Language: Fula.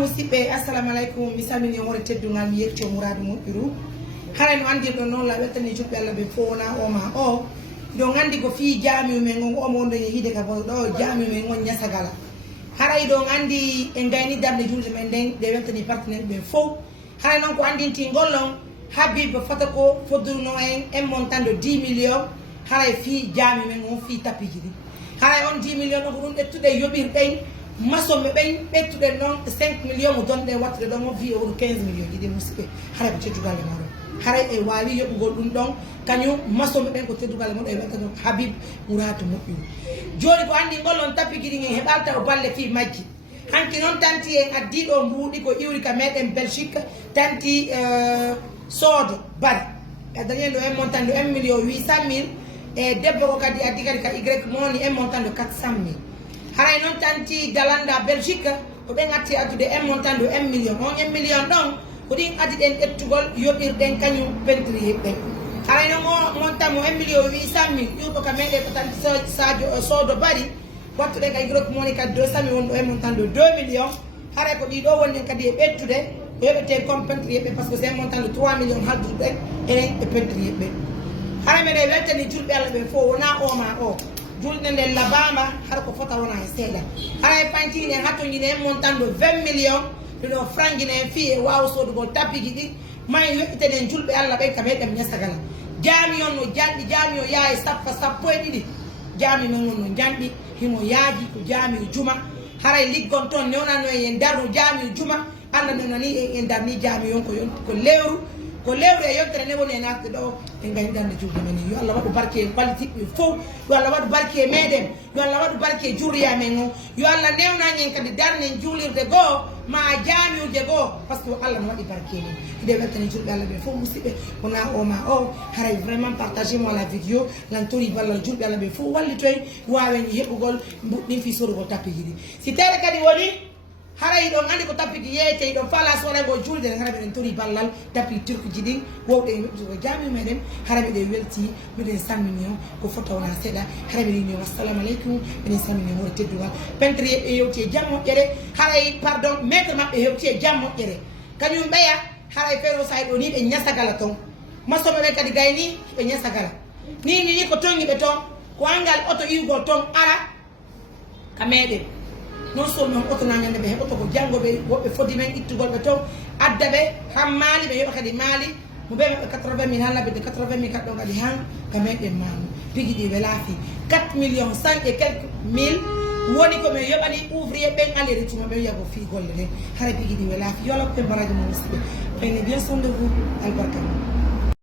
musidɓe assalamu aleykum mi salmini hore teddungal mi yetti o mouradu moƴƴuru hara no andi ɗo noon la wettani julɓe allah ɓe fof wona oma o ɗo gandi ko fi jamiu men on omo on ɗo yehide ka bo ɗo jamiu men on Niassagala haray ɗon andi en gayni darde julɗe men nden ɗe wettani partenaire ɓe fof haray noon ko andinti gollon Habib fota ko fodduno en montant de 10 millions haray fi jamiu men on fi tapiji ɗi haray on 10 millions ɗo ko ɗum ƴettuɗe yoɓirɗen masoɓe ɓen ɓettuɗen noon 5 millions mo donɗe wattude ɗon o wi o 15 millions ɗiɗi musidɓe haray ko teddugalle moɗon haray e wawi yoɓugol ɗum ɗon kañum masoɓe ɓen ko teddugalle moɗon e wettano Habib mouradu moƴƴuru joni ko andi gollon tapiji ɗi en heɓalta o balle fi majji hanki noon tanti en addi ɗo mbuuɗi ko iwri ka meɗen Belgique tanti soodo bari dañen ɗo un montant de 1 million 800 000 e debbo ko kadi addi kadi ka Y moni un montant de 400 000 haray noon tanti dalanda Belgique ko ɓen atti addude un montant de 1 million on 1 million ɗon ko ɗin addi ɗen ƴettugol yoɓirɗen kañum pentiri ɓen haray noon o montant mo 1 million 800 000 ƴurɗo ka meɗe ko tanti sadio soodo bari wattuɗen ka Y moni kadi 200 000 wonɗo un montant de 2 millions haray ko ɗiɗo woni en kadi e ɓettude yoɓete comme pentiri ɓe par ce que c'est un montant de 3 millions halduɗen enen e pentiri ɓe haray meɗe weltani julɓe allah ɓe fof wona oma o julɗe nden labama har ko fota wona e seeɗa haray pantine en hattoñine en montant de 20 millions ɗiɗo franguine en fi e wawa sodugol tapiji ɗi mayi weɓɓitenen julɓe allah ɓen ka meɗen Niassagala jami on no janɗi jami o yaa e sappo e ɗiɗi jami men on no janɗi himo yaaji ko jami juma haray liggon toon newnano en darno jami juma allah nenani en darni jami on ko lewru e yontere nde woni e natde ɗo e gayɗande julɗe men yo allah waɗu barke e ballitiɓɓe fof yo allah waɗu barke e meɗen yo allah waɗu barke e juriya men o yo allah newnañen kadi darnen juulirde goo ma jamiuje goo par ce que allah no waɗi barke men hiɗe weltani julɓe allah ɓe fof musidɓe wona oma o haray vraiment partagé moi la vidéo lan tori ballal julɓe allah ɓe fof wallitoy wawen heɓugol mbuɗɗin fi sorugol tappiji ɗi si tere kadi woni haray ɗon andi ko tappiki yeeyete ɗon fala sorango julde hara meɗen tori ballal tappi turkuji ɗin wowɗe e weɓɓutugo jami meɗen hara meɗen welti meɗen sammini o ko fota wona seeɗa hara meɗen ñoom assalamu aleykum meɗen sammini o hoore teddugal pentre yeɓɓe yewti e jam moƴƴere haray pardon maître maɓɓe hewti e jam moƴƴere kañum ɓeya haray feero sahi ɗo ni ɓe Niassagala toon masoɓe ɓe kadi gayni ɓe Niassagala ni ni ko tongiɓe toon ko angal auto iwgol toon ara ka meɗen non seulement oto nañande ɓe heɓoto ko janggoɓe woɓɓe fodi men ittugol ɓe toon adda ɓe han maali ɓe yoɓa kadi maali mo ɓe maɓɓe 80 000 halaɓede 80 000 kaɗɗo kadi han ka meɗen mamu pigi ɗi ɓe laafi 4 millions 100 et quelques mille woni komin yoɓani ouvrier ɓen aleri tuma ɓe wiya ko fi golle ɗen hara pigi ɗi ɓe laafi yo allah ko ɓe mbaraji mo musidɓe prenez bien soin de vous albarka